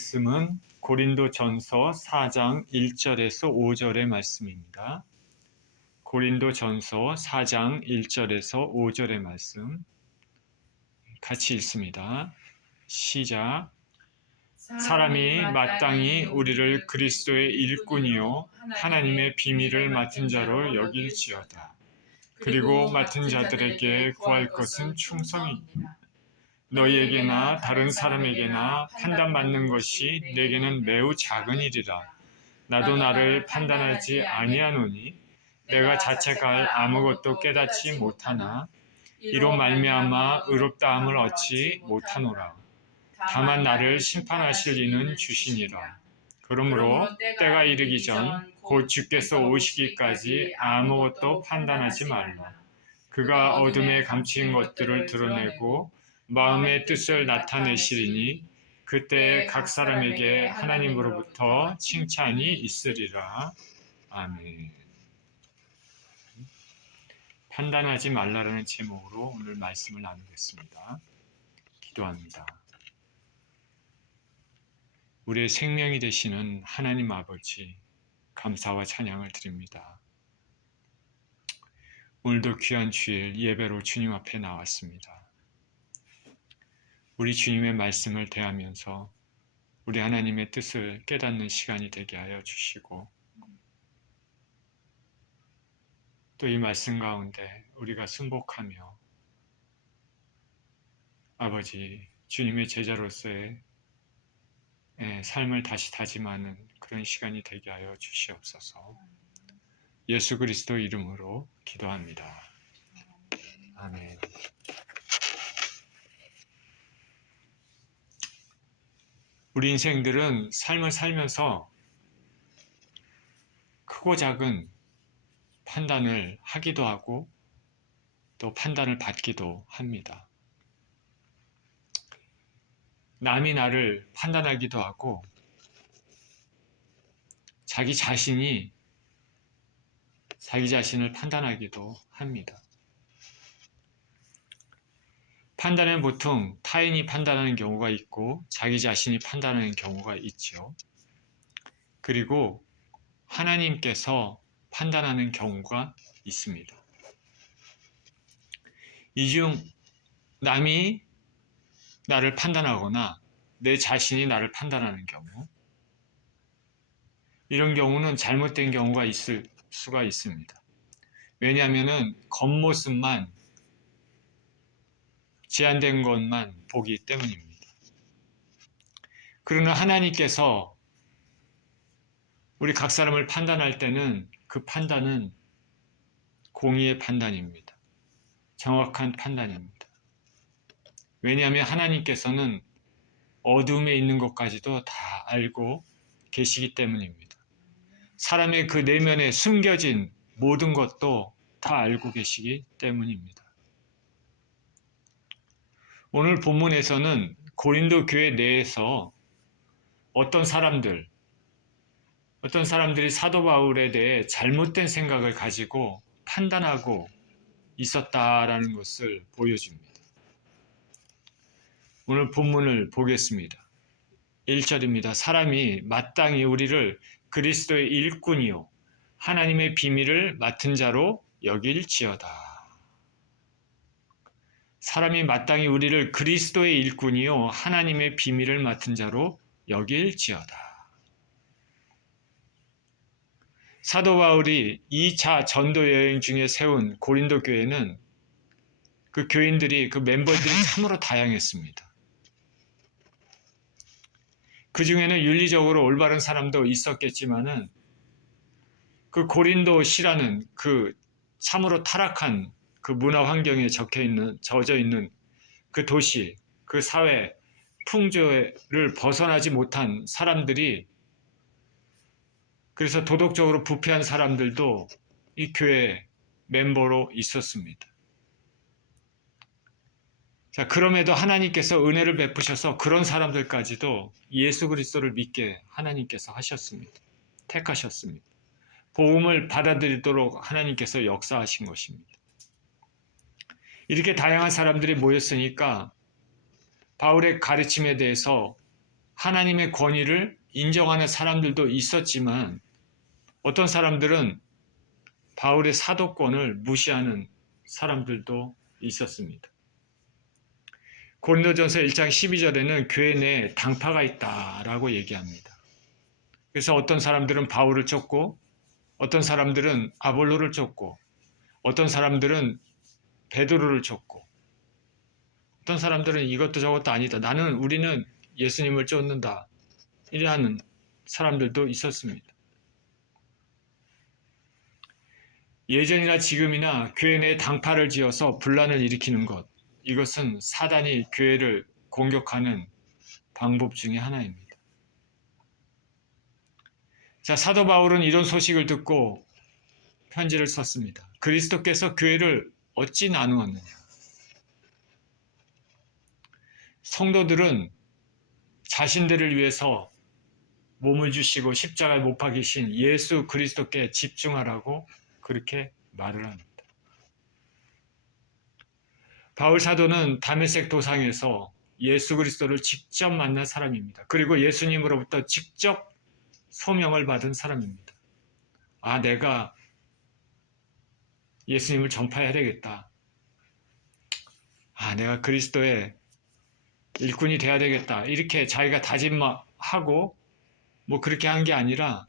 말씀은 고린도전서 4장 1절에서 5절의 말씀입니다. 고린도전서 4장 1절에서 5절의 말씀 같이 읽습니다. 시작. 사람이 마땅히 우리를 그리스도의 일꾼이요 하나님의 비밀을 맡은 자로 여길지어다. 그리고 맡은 자들에게 구할 것은 충성이니라. 너희에게나 다른 사람에게나 판단받는 것이 내게는 매우 작은 일이라. 나도 나를 판단하지 아니하노니 내가 자책할 아무것도 깨닫지 못하나 이로 말미암아 의롭다함을 얻지 못하노라. 다만 나를 심판하실 이는 주시니라. 그러므로 때가 이르기 전 곧 주께서 오시기까지 아무것도 판단하지 말라. 그가 어둠에 감추인 것들을 드러내고 마음의 뜻을 나타내시리니 그때 각 사람에게 하나님으로부터 칭찬이 있으리라. 아멘. 판단하지 말라라는 제목으로 오늘 말씀을 나누겠습니다. 기도합니다. 우리의 생명이 되시는 하나님 아버지, 감사와 찬양을 드립니다. 오늘도 귀한 주일 예배로 주님 앞에 나왔습니다. 우리 주님의 말씀을 대하면서 우리 하나님의 뜻을 깨닫는 시간이 되게 하여 주시고 또 이 말씀 가운데 우리가 승복하며 아버지 주님의 제자로서의 삶을 다시 다짐하는 그런 시간이 되게 하여 주시옵소서. 예수 그리스도 이름으로 기도합니다. 아멘. 우리 인생들은 삶을 살면서 크고 작은 판단을 하기도 하고 또 판단을 받기도 합니다. 남이 나를 판단하기도 하고 자기 자신이 자기 자신을 판단하기도 합니다. 판단은 보통 타인이 판단하는 경우가 있고 자기 자신이 판단하는 경우가 있죠. 그리고 하나님께서 판단하는 경우가 있습니다. 이 중 남이 나를 판단하거나 내 자신이 나를 판단하는 경우, 이런 경우는 잘못된 경우가 있을 수가 있습니다. 왜냐하면 겉모습만 제한된 것만 보기 때문입니다. 그러나 하나님께서 우리 각 사람을 판단할 때는 그 판단은 공의의 판단입니다. 정확한 판단입니다. 왜냐하면 하나님께서는 어둠에 있는 것까지도 다 알고 계시기 때문입니다. 사람의 그 내면에 숨겨진 모든 것도 다 알고 계시기 때문입니다. 오늘 본문에서는 고린도 교회 내에서 어떤 사람들이 사도 바울에 대해 잘못된 생각을 가지고 판단하고 있었다라는 것을 보여줍니다. 오늘 본문을 보겠습니다. 1절입니다. 사람이 마땅히 우리를 그리스도의 일꾼이요 하나님의 비밀을 맡은 자로 여길지어다. 사람이 마땅히 우리를 그리스도의 일꾼이요 하나님의 비밀을 맡은 자로 여길지어다. 사도 바울이 2차 전도 여행 중에 세운 고린도 교회는 그 교인들이, 그 멤버들이 참으로 다양했습니다. 그 중에는 윤리적으로 올바른 사람도 있었겠지만은 그 고린도시라는 그 참으로 타락한 그 문화 환경에 젖어 있는 그 도시, 그 사회 풍조를 벗어나지 못한 사람들이, 그래서 도덕적으로 부패한 사람들도 이 교회 멤버로 있었습니다. 자, 그럼에도 하나님께서 은혜를 베푸셔서 그런 사람들까지도 예수 그리스도를 믿게 하나님께서 하셨습니다. 택하셨습니다. 복음을 받아들이도록 하나님께서 역사하신 것입니다. 이렇게 다양한 사람들이 모였으니까 바울의 가르침에 대해서 하나님의 권위를 인정하는 사람들도 있었지만 어떤 사람들은 바울의 사도권을 무시하는 사람들도 있었습니다. 고린도전서 1장 12절에는 교회 내에 당파가 있다라고 얘기합니다. 그래서 어떤 사람들은 바울을 쫓고 어떤 사람들은 아볼로를 쫓고 어떤 사람들은 베드로를 쫓고 어떤 사람들은 이것도 저것도 아니다. 우리는 예수님을 쫓는다. 이러한 사람들도 있었습니다. 예전이나 지금이나 교회 내에 당파를 지어서 분란을 일으키는 것, 이것은 사단이 교회를 공격하는 방법 중에 하나입니다. 자, 사도 바울은 이런 소식을 듣고 편지를 썼습니다. 그리스도께서 교회를 어찌 나누었느냐. 성도들은 자신들을 위해서 몸을 주시고 십자가에 못 박이신 예수 그리스도께 집중하라고 그렇게 말을 합니다. 바울 사도는 다메섹 도상에서 예수 그리스도를 직접 만난 사람입니다. 그리고 예수님으로부터 직접 소명을 받은 사람입니다. 아, 내가 예수님을 전파해야 되겠다. 아, 내가 그리스도의 일꾼이 돼야 되겠다. 이렇게 자기가 다짐하고 뭐 그렇게 한 게 아니라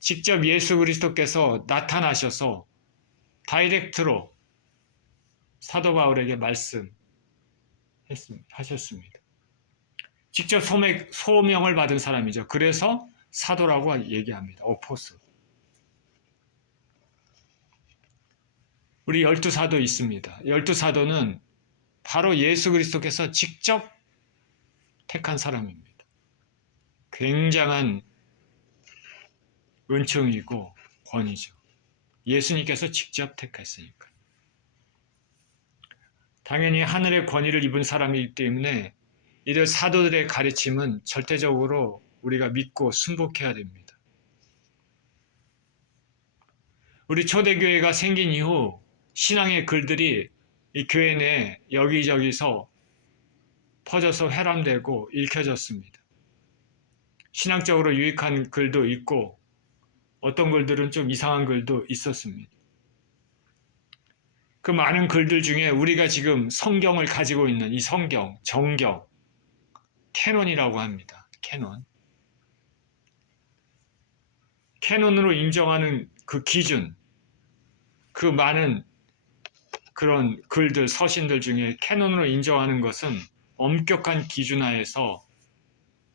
직접 예수 그리스도께서 나타나셔서 다이렉트로 사도 바울에게 말씀하셨습니다. 직접 소명을 받은 사람이죠. 그래서 사도라고 얘기합니다. 오포스. 우리 12사도 있습니다. 12사도는 바로 예수 그리스도께서 직접 택한 사람입니다. 굉장한 은총이고 권위죠. 예수님께서 직접 택했으니까. 당연히 하늘의 권위를 입은 사람이기 때문에 이들 사도들의 가르침은 절대적으로 우리가 믿고 순복해야 됩니다. 우리 초대교회가 생긴 이후 신앙의 글들이 이 교회 내에 여기저기서 퍼져서 회람되고 읽혀졌습니다. 신학적으로 유익한 글도 있고 어떤 글들은 좀 이상한 글도 있었습니다. 그 많은 글들 중에 우리가 지금 성경을 가지고 있는 이 성경, 정경, 캐논이라고 합니다. 캐논으로 인정하는 그 기준, 그 많은 그런 글들, 서신들 중에 캐논으로 인정하는 것은 엄격한 기준 하에서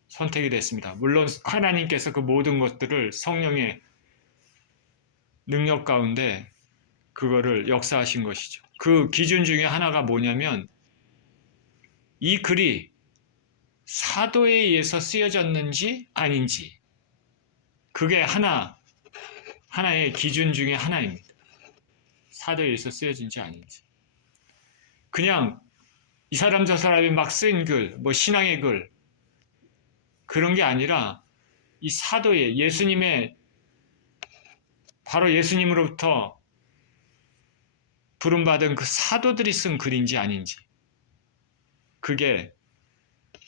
선택이 됐습니다. 물론 하나님께서 그 모든 것들을 성령의 능력 가운데 그거를 역사하신 것이죠. 그 기준 중에 하나가 뭐냐면 이 글이 사도에 의해서 쓰여졌는지 아닌지, 그게 하나의 기준 중에 하나입니다. 사도에 의해서 쓰여진지 아닌지. 그냥 이 사람 저 사람이 막 쓴 글, 뭐 신앙의 글, 그런 게 아니라 이 사도의 바로 예수님으로부터 부름받은 그 사도들이 쓴 글인지 아닌지, 그게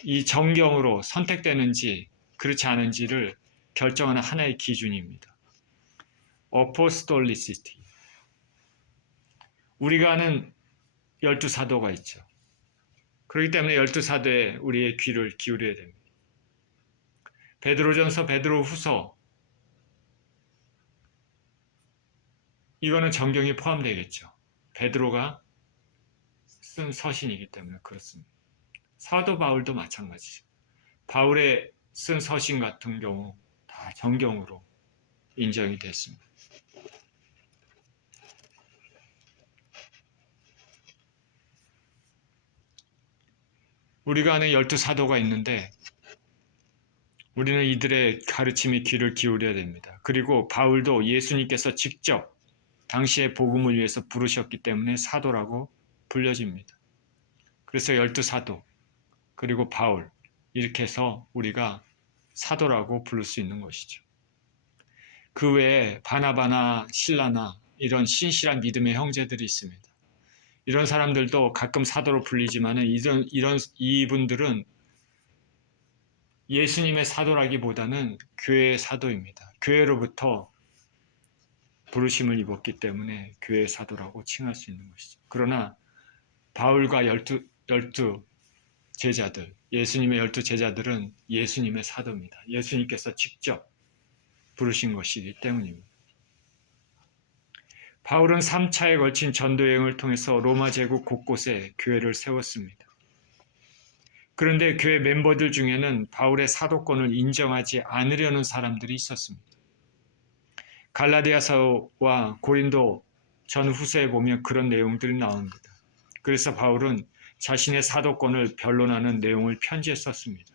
이 정경으로 선택되는지 그렇지 않은지를 결정하는 하나의 기준입니다. 어포스톨리시티. 우리가 아는 12사도가 있죠. 그렇기 때문에 12사도에 우리의 귀를 기울여야 됩니다. 베드로전서, 베드로후서, 이거는 정경이 포함되겠죠. 베드로가 쓴 서신이기 때문에 그렇습니다. 사도 바울도 마찬가지죠. 바울의 쓴 서신 같은 경우 다 정경으로 인정이 됐습니다. 우리가 아는 12사도가 있는데 우리는 이들의 가르침에 귀를 기울여야 됩니다. 그리고 바울도 예수님께서 직접 당시의 복음을 위해서 부르셨기 때문에 사도라고 불려집니다. 그래서 12사도 그리고 바울, 이렇게 해서 우리가 사도라고 부를 수 있는 것이죠. 그 외에 바나바나 실라나 이런 신실한 믿음의 형제들이 있습니다. 이런 사람들도 가끔 사도로 불리지만 이분들은 예수님의 사도라기보다는 교회의 사도입니다. 교회로부터 부르심을 입었기 때문에 교회의 사도라고 칭할 수 있는 것이죠. 그러나 바울과 열두 제자들, 예수님의 12제자들은 예수님의 사도입니다. 예수님께서 직접 부르신 것이기 때문입니다. 바울은 3차에 걸친 전도여행을 통해서 로마 제국 곳곳에 교회를 세웠습니다. 그런데 교회 멤버들 중에는 바울의 사도권을 인정하지 않으려는 사람들이 있었습니다. 갈라디아서와 고린도 전후서에 보면 그런 내용들이 나옵니다. 그래서 바울은 자신의 사도권을 변론하는 내용을 편지에 썼습니다.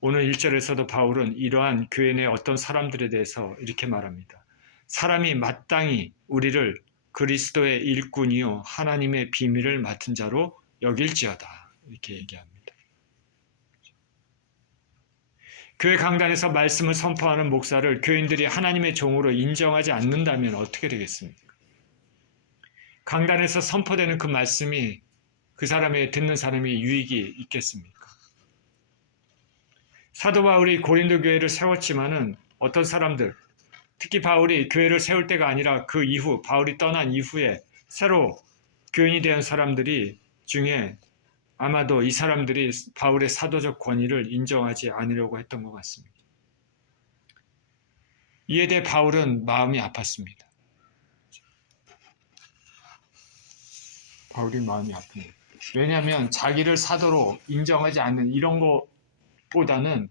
오늘 1절에서도 바울은 이러한 교회 내 어떤 사람들에 대해서 이렇게 말합니다. 사람이 마땅히 우리를 그리스도의 일꾼이요 하나님의 비밀을 맡은 자로 여길지어다. 이렇게 얘기합니다. 교회 강단에서 말씀을 선포하는 목사를 교인들이 하나님의 종으로 인정하지 않는다면 어떻게 되겠습니까? 강단에서 선포되는 그 말씀이 그 사람의 듣는 사람이 유익이 있겠습니까? 사도 바울이 고린도 교회를 세웠지만은 어떤 사람들, 특히 바울이 교회를 세울 때가 아니라 그 이후 바울이 떠난 이후에 새로 교인이 된 사람들이 중에 아마도 이 사람들이 바울의 사도적 권위를 인정하지 않으려고 했던 것 같습니다. 이에 대해 바울은 마음이 아팠습니다. 바울이 마음이 아픕니다. 왜냐하면 자기를 사도로 인정하지 않는 이런 것보다는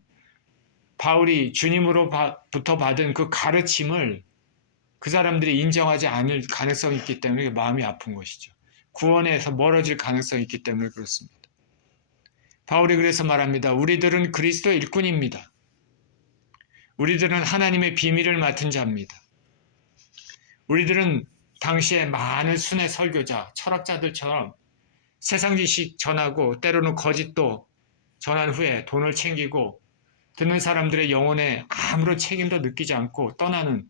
바울이 주님으로부터 받은 그 가르침을 그 사람들이 인정하지 않을 가능성이 있기 때문에 마음이 아픈 것이죠. 구원에서 멀어질 가능성이 있기 때문에 그렇습니다. 바울이 그래서 말합니다. 우리들은 그리스도의 일꾼입니다. 우리들은 하나님의 비밀을 맡은 자입니다. 우리들은 당시에 많은 순회 설교자, 철학자들처럼 세상 지식 전하고 때로는 거짓도 전한 후에 돈을 챙기고 듣는 사람들의 영혼에 아무런 책임도 느끼지 않고 떠나는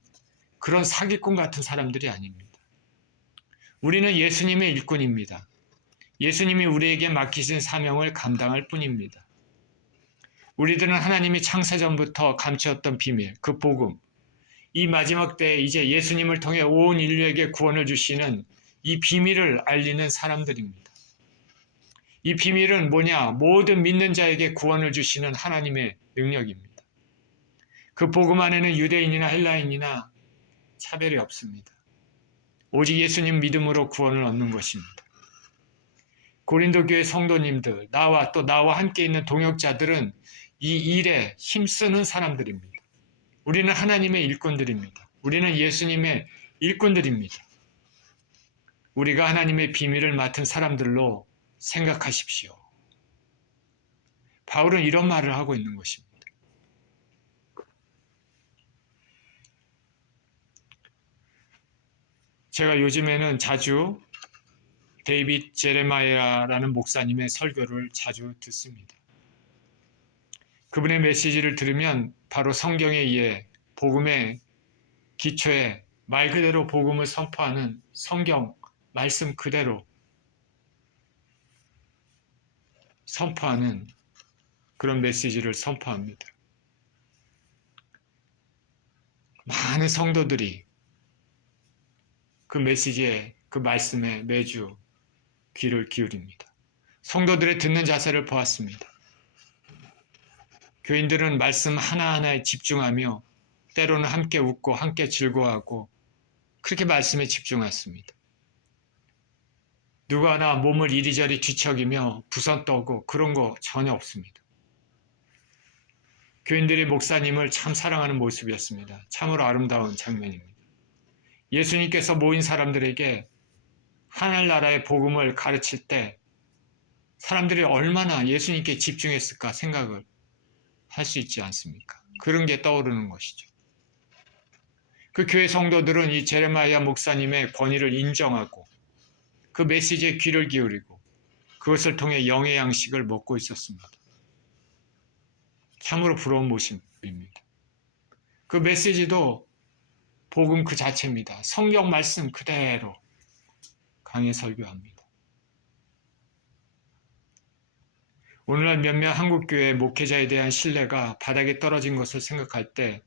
그런 사기꾼 같은 사람들이 아닙니다. 우리는 예수님의 일꾼입니다. 예수님이 우리에게 맡기신 사명을 감당할 뿐입니다. 우리들은 하나님이 창세전부터 감추었던 비밀, 그 복음, 이 마지막 때에 이제 예수님을 통해 온 인류에게 구원을 주시는 이 비밀을 알리는 사람들입니다. 이 비밀은 뭐냐? 모든 믿는 자에게 구원을 주시는 하나님의 능력입니다. 그 복음 안에는 유대인이나 헬라인이나 차별이 없습니다. 오직 예수님 믿음으로 구원을 얻는 것입니다. 고린도 교회 성도님들, 나와 함께 있는 동역자들은 이 일에 힘쓰는 사람들입니다. 우리는 하나님의 일꾼들입니다. 우리는 예수님의 일꾼들입니다. 우리가 하나님의 비밀을 맡은 사람들로 생각하십시오. 바울은 이런 말을 하고 있는 것입니다. 제가 요즘에는 자주 데이빗 제레마이아라는 목사님의 설교를 자주 듣습니다. 그분의 메시지를 들으면 바로 성경에 의해 복음의 기초에 말 그대로 복음을 선포하는 성경 말씀 그대로 선포하는 그런 메시지를 선포합니다. 많은 성도들이 그 메시지에, 그 말씀에 매주 귀를 기울입니다. 성도들의 듣는 자세를 보았습니다. 교인들은 말씀 하나하나에 집중하며 때로는 함께 웃고 함께 즐거워하고 그렇게 말씀에 집중했습니다. 누구 하나 몸을 이리저리 뒤척이며 부선 떠고 그런 거 전혀 없습니다. 교인들이 목사님을 참 사랑하는 모습이었습니다. 참으로 아름다운 장면입니다. 예수님께서 모인 사람들에게 하늘나라의 복음을 가르칠 때 사람들이 얼마나 예수님께 집중했을까 생각을 할 수 있지 않습니까? 그런 게 떠오르는 것이죠. 그 교회 성도들은 이 제레마야 목사님의 권위를 인정하고 그 메시지에 귀를 기울이고 그것을 통해 영의 양식을 먹고 있었습니다. 참으로 부러운 모습입니다. 그 메시지도 복음 그 자체입니다. 성경 말씀 그대로 강해 설교합니다. 오늘날 몇몇 한국교회 목회자에 대한 신뢰가 바닥에 떨어진 것을 생각할 때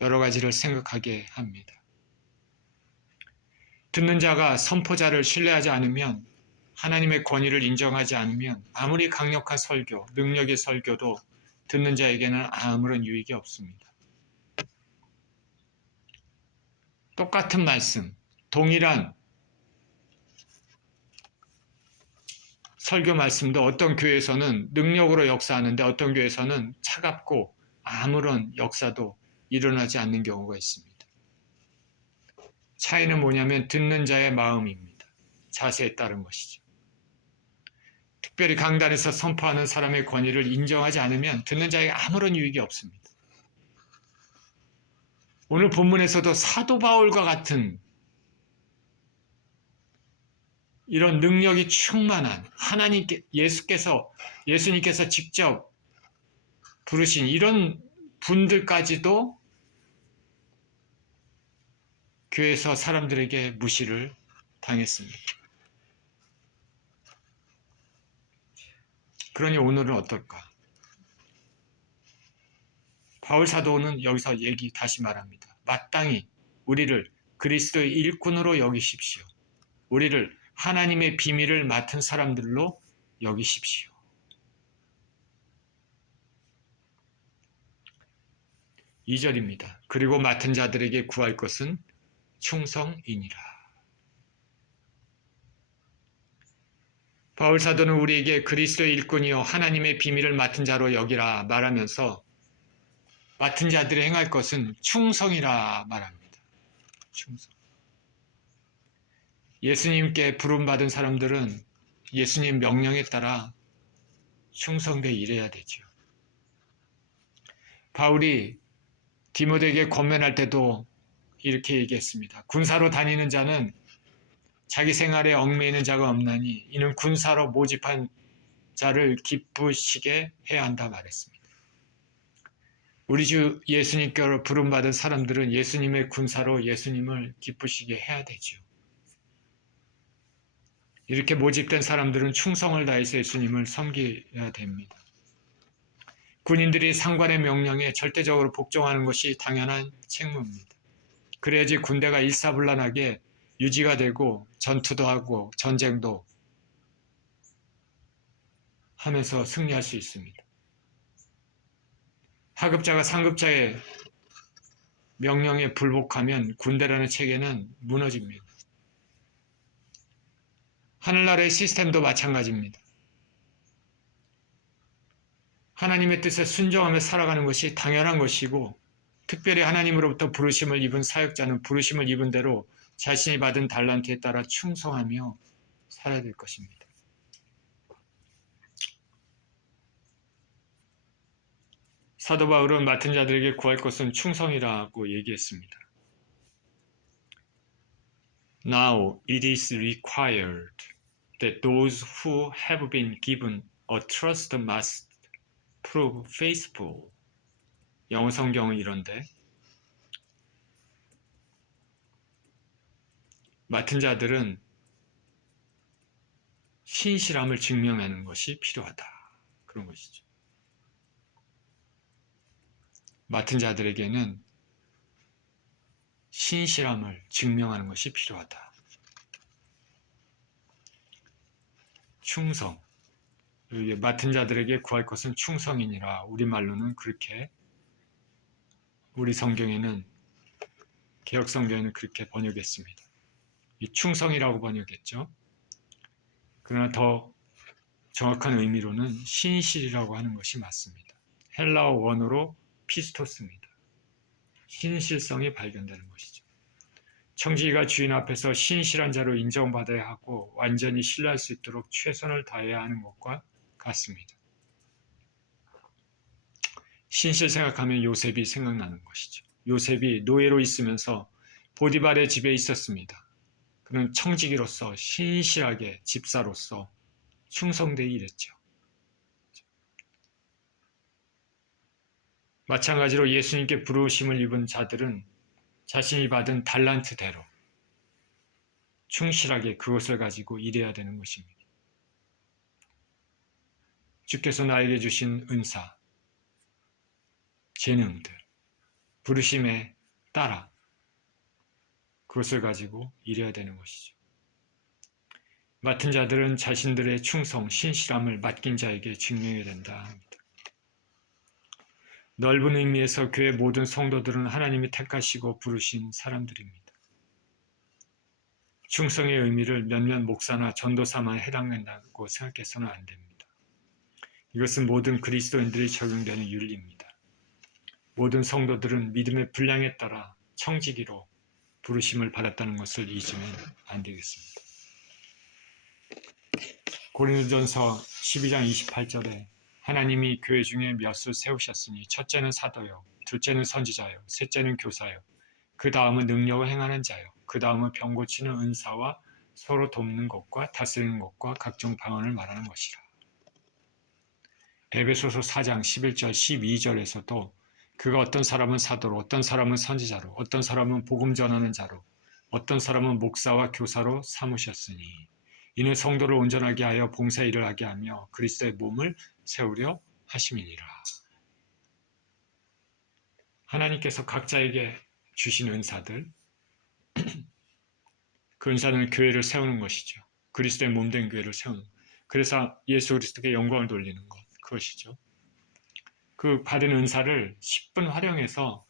여러 가지를 생각하게 합니다. 듣는 자가 선포자를 신뢰하지 않으면, 하나님의 권위를 인정하지 않으면 아무리 강력한 설교, 능력의 설교도 듣는 자에게는 아무런 유익이 없습니다. 똑같은 말씀, 동일한 설교 말씀도 어떤 교회에서는 능력으로 역사하는데 어떤 교회에서는 차갑고 아무런 역사도 일어나지 않는 경우가 있습니다. 차이는 뭐냐면 듣는 자의 마음입니다. 자세에 따른 것이죠. 특별히 강단에서 선포하는 사람의 권위를 인정하지 않으면 듣는 자에게 아무런 유익이 없습니다. 오늘 본문에서도 사도 바울과 같은 이런 능력이 충만한 예수님께서 직접 부르신 이런 분들까지도 교회에서 사람들에게 무시를 당했습니다. 그러니 오늘은 어떨까? 바울 사도는 여기서 다시 말합니다. 마땅히 우리를 그리스도의 일꾼으로 여기십시오. 우리를 하나님의 비밀을 맡은 사람들로 여기십시오. 2절입니다. 그리고 맡은 자들에게 구할 것은 충성이니라. 바울 사도는 우리에게 그리스도의 일꾼이요 하나님의 비밀을 맡은 자로 여기라 말하면서 맡은 자들이 행할 것은 충성이라 말합니다. 충성. 예수님께 부름받은 사람들은 예수님 명령에 따라 충성되어 일해야 되죠. 바울이 디모데에게 권면할 때도 이렇게 얘기했습니다. 군사로 다니는 자는 자기 생활에 얽매이는 자가 없나니 이는 군사로 모집한 자를 기쁘시게 해야 한다 말했습니다. 우리 주 예수님께로 부름받은 사람들은 예수님의 군사로 예수님을 기쁘시게 해야 되죠. 이렇게 모집된 사람들은 충성을 다해서 예수님을 섬겨야 됩니다. 군인들이 상관의 명령에 절대적으로 복종하는 것이 당연한 책무입니다. 그래야지 군대가 일사불란하게 유지가 되고 전투도 하고 전쟁도 하면서 승리할 수 있습니다. 하급자가 상급자의 명령에 불복하면 군대라는 체계는 무너집니다. 하늘나라의 시스템도 마찬가지입니다. 하나님의 뜻에 순종하며 살아가는 것이 당연한 것이고 특별히 하나님으로부터 부르심을 입은 사역자는 부르심을 입은 대로 자신이 받은 달란트에 따라 충성하며 살아야 될 것입니다. 사도 바울은 맡은 자들에게 구할 것은 충성이라고 얘기했습니다. Now it is required that those who have been given a trust must prove faithful. 영어 성경은 이런데 맡은 자들은 신실함을 증명하는 것이 필요하다. 그런 것이죠. 맡은 자들에게는 신실함을 증명하는 것이 필요하다. 충성. 맡은 자들에게 구할 것은 충성이니라. 우리말로는 그렇게, 우리 성경에는, 개역 성경에는 그렇게 번역했습니다. 이 충성이라고 번역했죠. 그러나 더 정확한 의미로는 신실이라고 하는 것이 맞습니다. 헬라어 원어로 피스토스입니다. 신실성이 발견되는 것이죠. 청지기가 주인 앞에서 신실한 자로 인정받아야 하고 완전히 신뢰할 수 있도록 최선을 다해야 하는 것과 같습니다. 신실 생각하면 요셉이 생각나는 것이죠. 요셉이 노예로 있으면서 보디발의 집에 있었습니다. 그는 청지기로서 신실하게 집사로서 충성되어 일했죠. 마찬가지로 예수님께 부르심을 입은 자들은 자신이 받은 달란트대로 충실하게 그것을 가지고 일해야 되는 것입니다. 주께서 나에게 주신 은사, 재능들, 부르심에 따라 그것을 가지고 일해야 되는 것이죠. 맡은 자들은 자신들의 충성, 신실함을 맡긴 자에게 증명해야 된다 합니다. 넓은 의미에서 교회 모든 성도들은 하나님이 택하시고 부르신 사람들입니다. 충성의 의미를 몇몇 목사나 전도사만 해당된다고 생각해서는 안 됩니다. 이것은 모든 그리스도인들이 적용되는 윤리입니다. 모든 성도들은 믿음의 분량에 따라 청지기로 부르심을 받았다는 것을 잊으면 안 되겠습니다. 고린도전서 12장 28절에 하나님이 교회 중에 몇을 세우셨으니 첫째는 사도요, 둘째는 선지자요, 셋째는 교사요, 그 다음은 능력을 행하는 자요, 그 다음은 병 고치는 은사와 서로 돕는 것과 다스리는 것과 각종 방언을 말하는 것이라. 에베소서 4장 11절 12절에서도 그가 어떤 사람은 사도로, 어떤 사람은 선지자로, 어떤 사람은 복음 전하는 자로, 어떤 사람은 목사와 교사로 삼으셨으니 이는 성도를 온전하게 하여 봉사 일을 하게 하며 그리스도의 몸을 세우려 하심이니라. 하나님께서 각자에게 주신 은사들, 그 은사는 교회를 세우는 것이죠. 그리스도의 몸된 교회를 세우는 것. 그래서 예수 그리스도께 영광을 돌리는 것, 그것이죠. 그 받은 은사를 10분 활용해서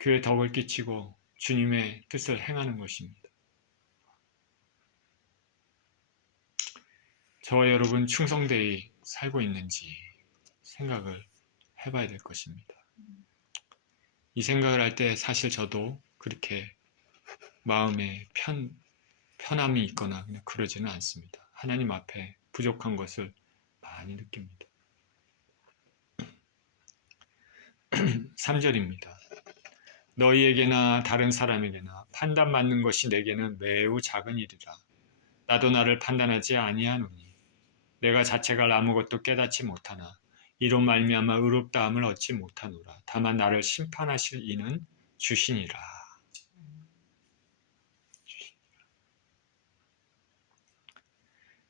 교회에 덕을 끼치고 주님의 뜻을 행하는 것입니다. 저와 여러분 충성되이 살고 있는지 생각을 해봐야 될 것입니다. 이 생각을 할 때 사실 저도 그렇게 마음에 편함이 있거나 그냥 그러지는 않습니다. 하나님 앞에 부족한 것을 많이 느낍니다. 3절입니다. 너희에게나 다른 사람에게나 판단받는 것이 내게는 매우 작은 일이라. 나도 나를 판단하지 아니하노니 내가 자체가 아무것도 깨닫지 못하나 이로 말미암아 의롭다함을 얻지 못하노라. 다만 나를 심판하실 이는 주시니라.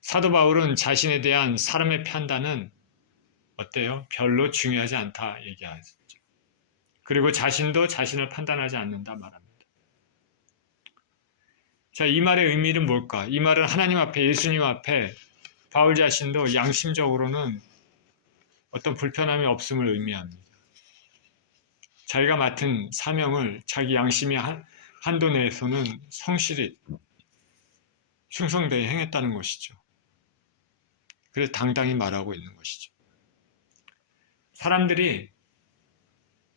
사도 바울은 자신에 대한 사람의 판단은 어때요? 별로 중요하지 않다 얘기하죠. 그리고 자신도 자신을 판단하지 않는다 말합니다. 자, 이 말의 의미는 뭘까? 이 말은 하나님 앞에, 예수님 앞에 바울 자신도 양심적으로는 어떤 불편함이 없음을 의미합니다. 자기가 맡은 사명을 자기 양심의 한도 내에서는 성실히 충성되게 행했다는 것이죠. 그래서 당당히 말하고 있는 것이죠. 사람들이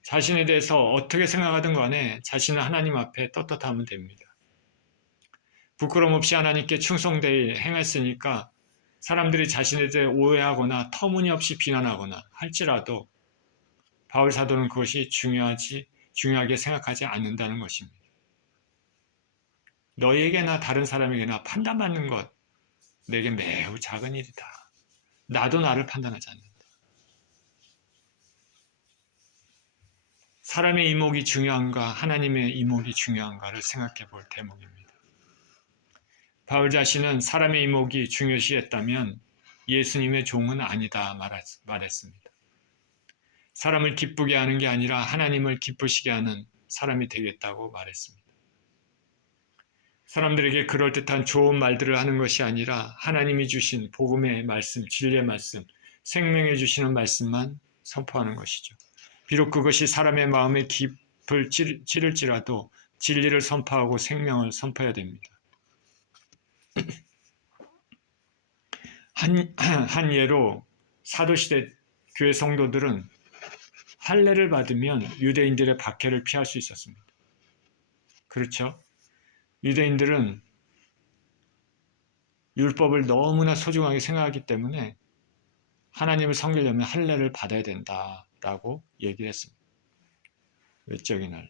자신에 대해서 어떻게 생각하든 간에 자신은 하나님 앞에 떳떳하면 됩니다. 부끄럼 없이 하나님께 충성되게 행했으니까 사람들이 자신에 대해 오해하거나 터무니없이 비난하거나 할지라도 바울 사도는 그것이 중요하게 생각하지 않는다는 것입니다. 너희에게나 다른 사람에게나 판단받는 것 내게 매우 작은 일이다. 나도 나를 판단하지 않는다. 사람의 이목이 중요한가 하나님의 이목이 중요한가를 생각해 볼 대목입니다. 바울 자신은 사람의 이목이 중요시했다면 예수님의 종은 아니다 말했습니다. 사람을 기쁘게 하는 게 아니라 하나님을 기쁘시게 하는 사람이 되겠다고 말했습니다. 사람들에게 그럴듯한 좋은 말들을 하는 것이 아니라 하나님이 주신 복음의 말씀, 진리의 말씀, 생명해 주시는 말씀만 선포하는 것이죠. 비록 그것이 사람의 마음에 깊을 찌를지라도 진리를 선포하고 생명을 선포해야 됩니다. 한 예로 사도시대 교회 성도들은 할례를 받으면 유대인들의 박해를 피할 수 있었습니다. 그렇죠? 유대인들은 율법을 너무나 소중하게 생각하기 때문에 하나님을 섬기려면 할례를 받아야 된다라고 얘기를 했습니다. 외적인 할례.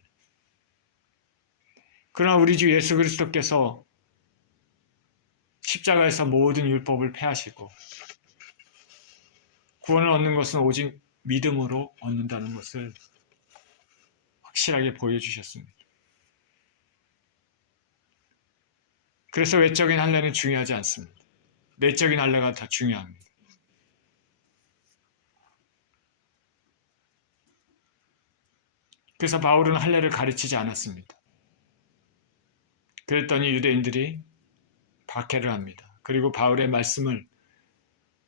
그러나 우리 주 예수 그리스도께서 십자가에서 모든 율법을 폐하시고 구원을 얻는 것은 오직 믿음으로 얻는다는 것을 확실하게 보여주셨습니다. 그래서 외적인 할례는 중요하지 않습니다. 내적인 할례가 더 중요합니다. 그래서 바울은 할례를 가르치지 않았습니다. 그랬더니 유대인들이 박해를 합니다. 그리고 바울의 말씀을,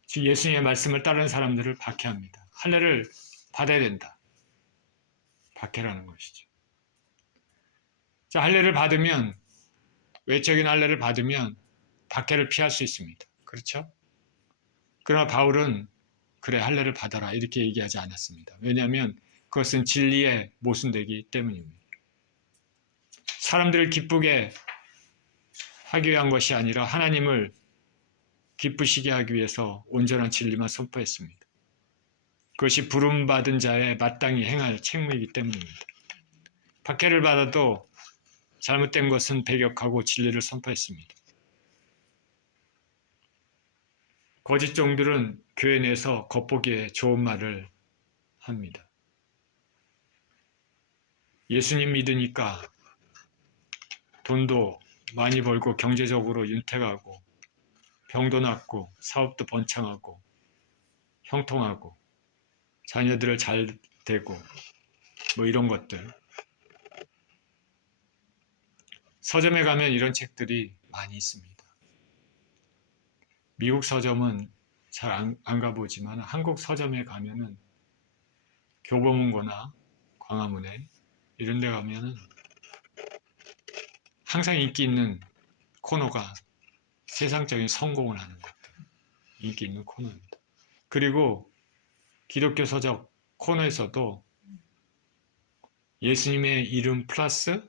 즉 예수님의 말씀을 따르는 사람들을 박해합니다. 할례를 받아야 된다. 박해라는 것이죠. 자, 할례를 받으면, 외적인 할례를 받으면 박해를 피할 수 있습니다. 그렇죠? 그러나 바울은 그래, 할례를 받아라 이렇게 얘기하지 않았습니다. 왜냐하면 그것은 진리에 모순되기 때문입니다. 사람들을 기쁘게 하기 위한 것이 아니라 하나님을 기쁘시게 하기 위해서 온전한 진리만 선포했습니다. 그것이 부름받은 자의 마땅히 행할 책무이기 때문입니다. 박해를 받아도 잘못된 것은 배격하고 진리를 선포했습니다. 거짓 종들은 교회 내에서 겉보기에 좋은 말을 합니다. 예수님 믿으니까 돈도 많이 벌고 경제적으로 윤택하고 병도 낫고 사업도 번창하고 형통하고 자녀들을 잘 되고 뭐 이런 것들. 서점에 가면 이런 책들이 많이 있습니다. 미국 서점은 잘 안 가보지만 한국 서점에 가면은 교보문고나 광화문에 이런 데 가면은 항상 인기 있는 코너가 세상적인 성공을 하는 것들, 인기 있는 코너입니다. 그리고 기독교 서적 코너에서도 예수님의 이름 플러스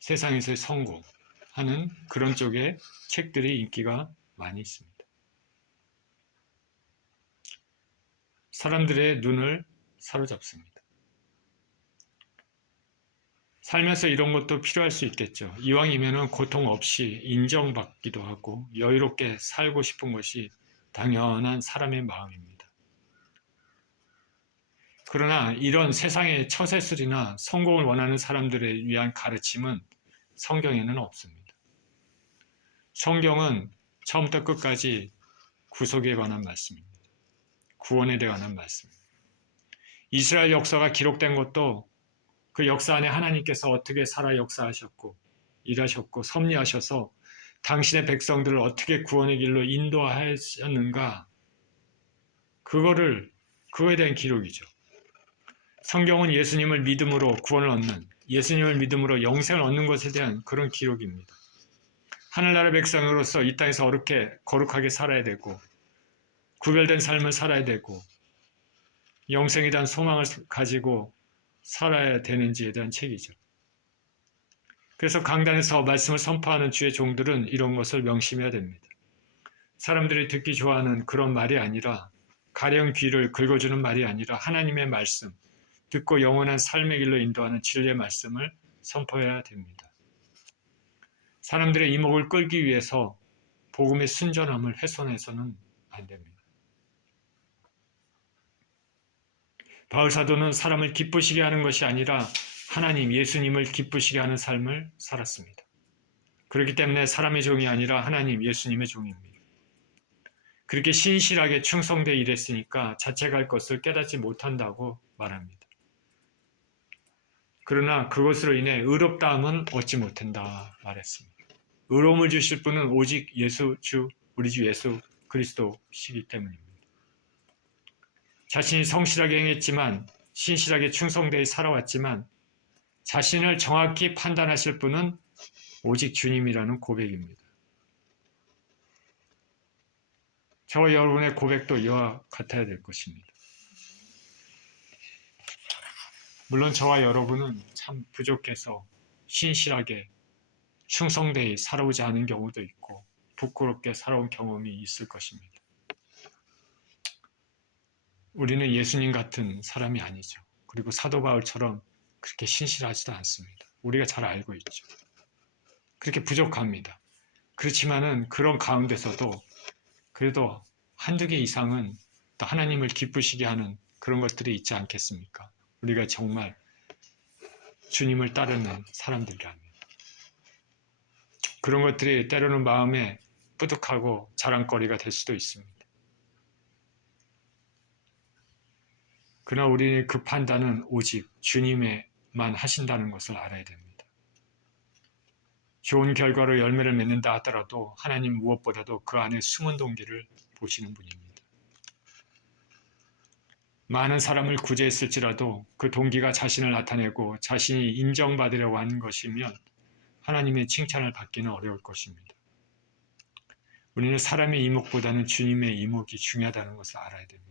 세상에서의 성공하는 그런 쪽의 책들이 인기가 많이 있습니다. 사람들의 눈을 사로잡습니다. 살면서 이런 것도 필요할 수 있겠죠. 이왕이면 고통 없이 인정받기도 하고 여유롭게 살고 싶은 것이 당연한 사람의 마음입니다. 그러나 이런 세상의 처세술이나 성공을 원하는 사람들을 위한 가르침은 성경에는 없습니다. 성경은 처음부터 끝까지 구속에 관한 말씀입니다. 구원에 관한 말씀입니다. 이스라엘 역사가 기록된 것도 그 역사 안에 하나님께서 어떻게 살아 역사하셨고 일하셨고 섭리하셔서 당신의 백성들을 어떻게 구원의 길로 인도하셨는가, 그거에 대한 기록이죠. 성경은 예수님을 믿음으로 구원을 얻는, 예수님을 믿음으로 영생을 얻는 것에 대한 그런 기록입니다. 하늘나라 백성으로서 이 땅에서 어떻게 거룩하게 살아야 되고 구별된 삶을 살아야 되고 영생에 대한 소망을 가지고 살아야 되는지에 대한 책이죠. 그래서 강단에서 말씀을 선포하는 주의 종들은 이런 것을 명심해야 됩니다. 사람들이 듣기 좋아하는 그런 말이 아니라, 가령 귀를 긁어주는 말이 아니라 하나님의 말씀, 듣고 영원한 삶의 길로 인도하는 진리의 말씀을 선포해야 됩니다. 사람들의 이목을 끌기 위해서 복음의 순전함을 훼손해서는 안 됩니다. 바울 사도는 사람을 기쁘시게 하는 것이 아니라 하나님, 예수님을 기쁘시게 하는 삶을 살았습니다. 그렇기 때문에 사람의 종이 아니라 하나님, 예수님의 종입니다. 그렇게 신실하게 충성되어 일했으니까 자책할 것을 깨닫지 못한다고 말합니다. 그러나 그것으로 인해 의롭다함은 얻지 못한다 말했습니다. 의로움을 주실 분은 오직 우리 주 예수 그리스도시기 때문입니다. 자신이 성실하게 행했지만, 신실하게 충성되어 살아왔지만 자신을 정확히 판단하실 분은 오직 주님이라는 고백입니다. 저와 여러분의 고백도 이와 같아야 될 것입니다. 물론 저와 여러분은 참 부족해서 신실하게 충성되이 살아오지 않은 경우도 있고 부끄럽게 살아온 경험이 있을 것입니다. 우리는 예수님 같은 사람이 아니죠. 그리고 사도 바울처럼 그렇게 신실하지도 않습니다. 우리가 잘 알고 있죠. 그렇게 부족합니다. 그렇지만은 그런 가운데서도 그래도 한두 개 이상은 또 하나님을 기쁘시게 하는 그런 것들이 있지 않겠습니까? 우리가 정말 주님을 따르는 사람들이라면. 그런 것들이 때로는 마음에 뿌듯하고 자랑거리가 될 수도 있습니다. 그러나 우리는 그 판단은 오직 주님만 하신다는 것을 알아야 됩니다. 좋은 결과로 열매를 맺는다 하더라도 하나님 무엇보다도 그 안에 숨은 동기를 보시는 분입니다. 많은 사람을 구제했을지라도 그 동기가 자신을 나타내고 자신이 인정받으려고 하는 것이면 하나님의 칭찬을 받기는 어려울 것입니다. 우리는 사람의 이목보다는 주님의 이목이 중요하다는 것을 알아야 됩니다.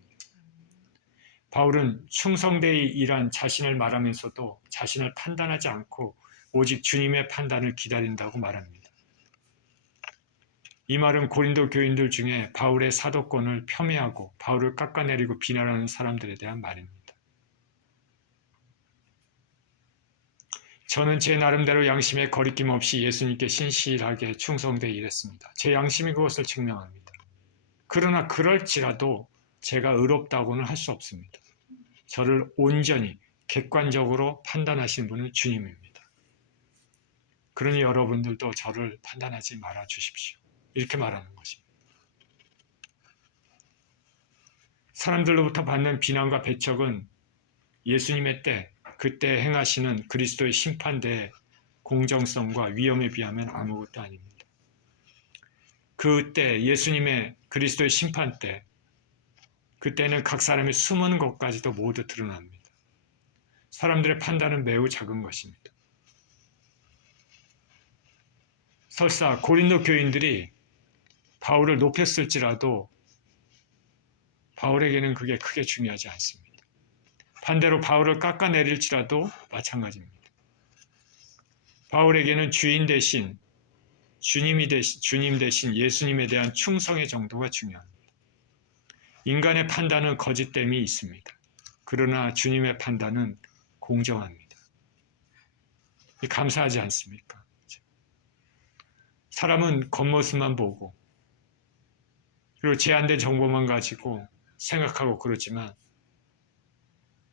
바울은 충성되이란 자신을 말하면서도 자신을 판단하지 않고 오직 주님의 판단을 기다린다고 말합니다. 이 말은 고린도 교인들 중에 바울의 사도권을 폄훼하고 바울을 깎아내리고 비난하는 사람들에 대한 말입니다. 저는 제 나름대로 양심에 거리낌 없이 예수님께 신실하게 충성되어 일했습니다. 제 양심이 그것을 증명합니다. 그러나 그럴지라도 제가 의롭다고는 할 수 없습니다. 저를 온전히 객관적으로 판단하시는 분은 주님입니다. 그러니 여러분들도 저를 판단하지 말아 주십시오. 이렇게 말하는 것입니다. 사람들로부터 받는 비난과 배척은 예수님의 때, 그때 행하시는 그리스도의 심판대의 공정성과 위엄에 비하면 아무것도 아닙니다. 그때 예수님의 그리스도의 심판 때, 그때는 각 사람의 숨은 것까지도 모두 드러납니다. 사람들의 판단은 매우 작은 것입니다. 설사 고린도 교인들이 바울을 높였을지라도 바울에게는 그게 크게 중요하지 않습니다. 반대로 바울을 깎아내릴지라도 마찬가지입니다. 바울에게는 주님 대신 예수님에 대한 충성의 정도가 중요합니다. 인간의 판단은 거짓됨이 있습니다. 그러나 주님의 판단은 공정합니다. 감사하지 않습니까? 사람은 겉모습만 보고 그리고 제한된 정보만 가지고 생각하고 그러지만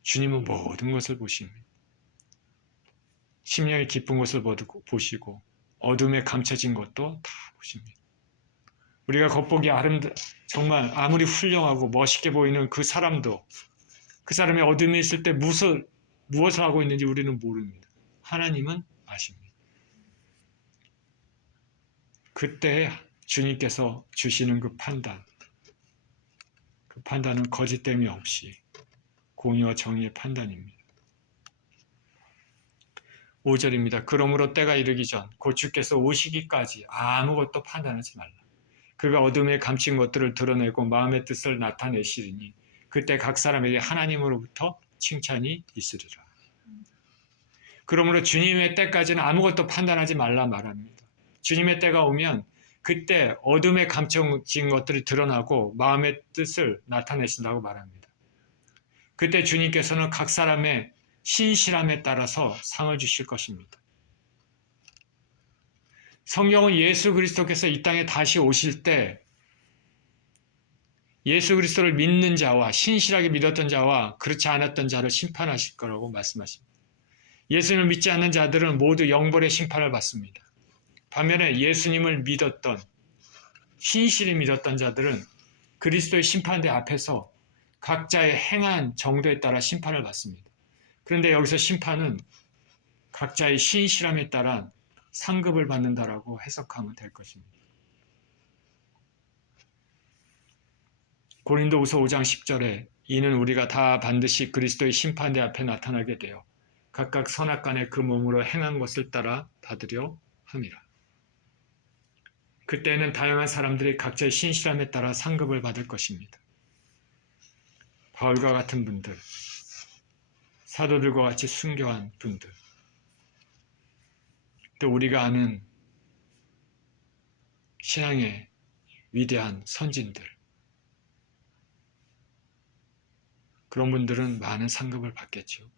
주님은 모든 것을 보십니다. 심령이 깊은 것을 보시고 어둠에 감춰진 것도 다 보십니다. 우리가 겉보기 정말 아무리 훌륭하고 멋있게 보이는 그 사람도 그 사람이 어둠에 있을 때 무엇을 하고 있는지 우리는 모릅니다. 하나님은 아십니다. 그때 주님께서 주시는 그 판단은 거짓됨이 없이 공의와 정의의 판단입니다. 5절입니다. 그러므로 때가 이르기 전 곧 주께서 오시기까지 아무것도 판단하지 말라. 그가 어둠에 감춘 것들을 드러내고 마음의 뜻을 나타내시리니 그때 각 사람에게 하나님으로부터 칭찬이 있으리라. 그러므로 주님의 때까지는 아무것도 판단하지 말라 말합니다. 주님의 때가 오면 그때 어둠에 감춰진 것들이 드러나고 마음의 뜻을 나타내신다고 말합니다. 그때 주님께서는 각 사람의 신실함에 따라서 상을 주실 것입니다. 성경은 예수 그리스도께서 이 땅에 다시 오실 때 예수 그리스도를 믿는 자와 신실하게 믿었던 자와 그렇지 않았던 자를 심판하실 거라고 말씀하십니다. 예수님을 믿지 않는 자들은 모두 영벌의 심판을 받습니다. 반면에 예수님을 믿었던 신실히 믿었던 자들은 그리스도의 심판대 앞에서 각자의 행한 정도에 따라 심판을 받습니다. 그런데 여기서 심판은 각자의 신실함에 따라 상급을 받는다라고 해석하면 될 것입니다. 고린도후서 5장 10절에 이는 우리가 다 반드시 그리스도의 심판대 앞에 나타나게 되어 각각 선악간에 그 몸으로 행한 것을 따라 받으려 함이라. 그때는 다양한 사람들이 각자의 신실함에 따라 상급을 받을 것입니다. 바울과 같은 분들, 사도들과 같이 순교한 분들, 또 우리가 아는 신앙의 위대한 선진들, 그런 분들은 많은 상급을 받겠죠.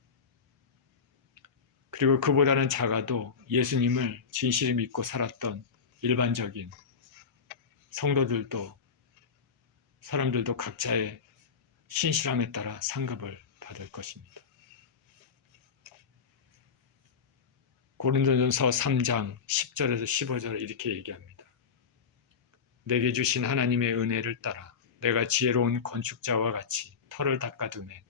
그리고 그보다는 작아도 예수님을 진실히 믿고 살았던 일반적인 사람들도 각자의 신실함에 따라 상급을 받을 것입니다. 고린도전서 3장 10절에서 15절을 이렇게 얘기합니다. 내게 주신 하나님의 은혜를 따라 내가 지혜로운 건축자와 같이 터를 닦아두매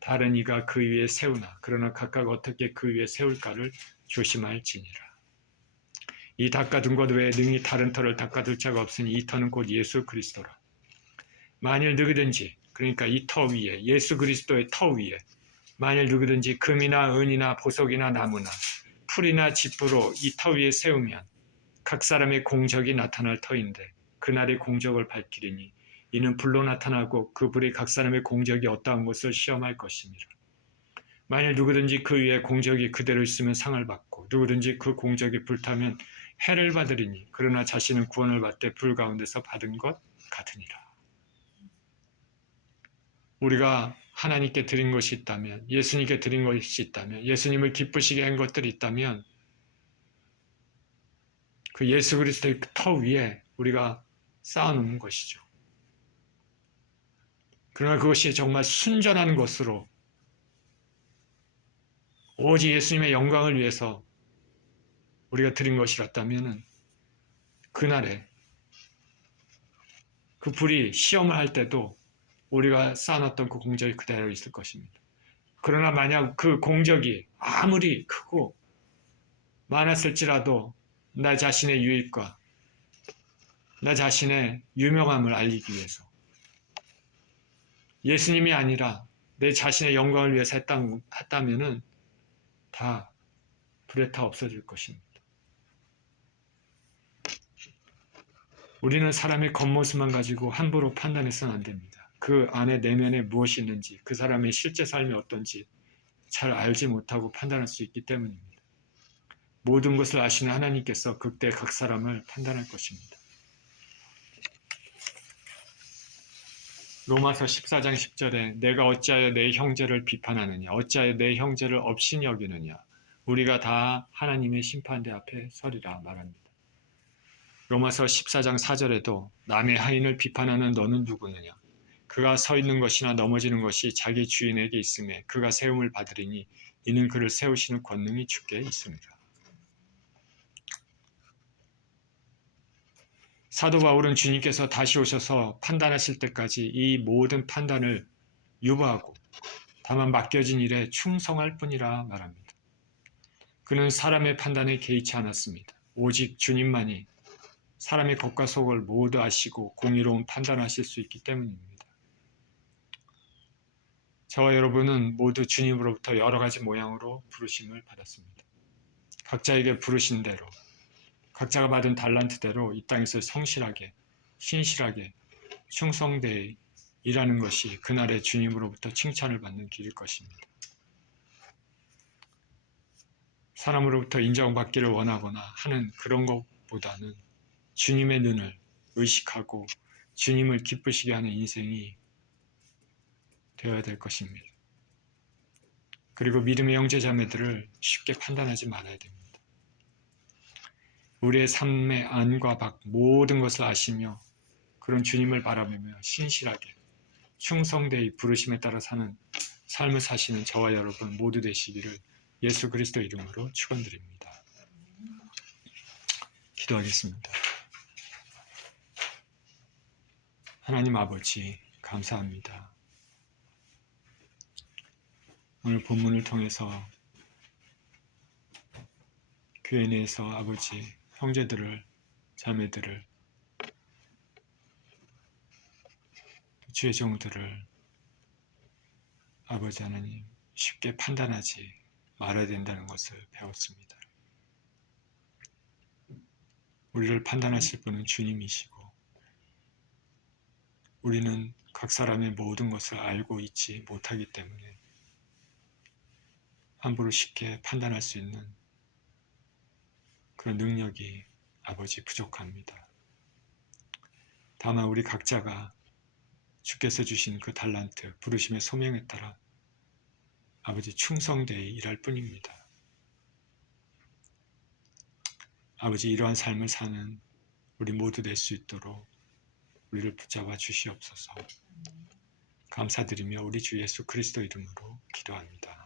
다른 이가 그 위에 세우나 그러나 각각 어떻게 그 위에 세울까를 조심할지니라. 이 닦아둔 것 외에 능히 다른 터를 닦아둘 자가 없으니 이 터는 곧 예수 그리스도라. 만일 누구든지 그러니까 이 터 위에 예수 그리스도의 터 위에 만일 누구든지 금이나 은이나 보석이나 나무나 풀이나 짚으로 이 터 위에 세우면 각 사람의 공적이 나타날 터인데 그날의 공적을 밝히리니 이는 불로 나타나고 그 불이 각 사람의 공적이 어떠한 것을 시험할 것이니라. 만일 누구든지 그 위에 공적이 그대로 있으면 상을 받고 누구든지 그 공적이 불타면 해를 받으리니 그러나 자신은 구원을 받되 불 가운데서 받은 것 같으니라. 우리가 하나님께 드린 것이 있다면, 예수님께 드린 것이 있다면, 예수님을 기쁘시게 한 것들이 있다면 그 예수 그리스도의 터 위에 우리가 쌓아놓는 것이죠. 그러나 그것이 정말 순전한 것으로 오직 예수님의 영광을 위해서 우리가 드린 것이었다면 그날에 그 불이 시험을 할 때도 우리가 쌓아놨던 그 공적이 그대로 있을 것입니다. 그러나 만약 그 공적이 아무리 크고 많았을지라도 나 자신의 유익과 나 자신의 유명함을 알리기 위해서 예수님이 아니라 내 자신의 영광을 위해서 했다면 다 불에 타 없어질 것입니다. 우리는 사람의 겉모습만 가지고 함부로 판단해서는 안 됩니다. 그 안에 내면에 무엇이 있는지 그 사람의 실제 삶이 어떤지 잘 알지 못하고 판단할 수 있기 때문입니다. 모든 것을 아시는 하나님께서 그때 각 사람을 판단할 것입니다. 로마서 14장 10절에 내가 어찌하여 내 형제를 비판하느냐 어찌하여 내 형제를 업신이 여기느냐 우리가 다 하나님의 심판대 앞에 서리라 말합니다. 로마서 14장 4절에도 남의 하인을 비판하는 너는 누구느냐 그가 서 있는 것이나 넘어지는 것이 자기 주인에게 있음에 그가 세움을 받으리니 이는 그를 세우시는 권능이 주께 있습니다. 사도 바울은 주님께서 다시 오셔서 판단하실 때까지 이 모든 판단을 유보하고 다만 맡겨진 일에 충성할 뿐이라 말합니다. 그는 사람의 판단에 개의치 않았습니다. 오직 주님만이 사람의 겉과 속을 모두 아시고 공의로운 판단하실 수 있기 때문입니다. 저와 여러분은 모두 주님으로부터 여러 가지 모양으로 부르심을 받았습니다. 각자에게 부르신 대로 각자가 받은 달란트대로 이 땅에서 성실하게 신실하게 충성되이 일하는 것이 그날의 주님으로부터 칭찬을 받는 길일 것입니다. 사람으로부터 인정받기를 원하거나 하는 그런 것보다는 주님의 눈을 의식하고 주님을 기쁘시게 하는 인생이 되어야 될 것입니다. 그리고 믿음의 형제 자매들을 쉽게 판단하지 말아야 됩니다. 우리의 삶의 안과 밖 모든 것을 아시며 그런 주님을 바라보며 신실하게 충성되이 부르심에 따라 사는 삶을 사시는 저와 여러분 모두 되시기를 예수 그리스도 이름으로 축원드립니다. 기도하겠습니다. 하나님 아버지 감사합니다. 오늘 본문을 통해서 교회 내에서 아버지 형제들을 자매들을 주의 종들을 아버지 하나님 쉽게 판단하지 말아야 된다는 것을 배웠습니다. 우리를 판단하실 분은 주님이시고 우리는 각 사람의 모든 것을 알고 있지 못하기 때문에 함부로 쉽게 판단할 수 있는 그런 능력이 아버지 부족합니다. 다만 우리 각자가 주께서 주신 그 달란트, 부르심의 소명에 따라 아버지 충성되이 일할 뿐입니다. 아버지 이러한 삶을 사는 우리 모두 될 수 있도록 우리를 붙잡아 주시옵소서. 감사드리며 우리 주 예수 그리스도 이름으로 기도합니다.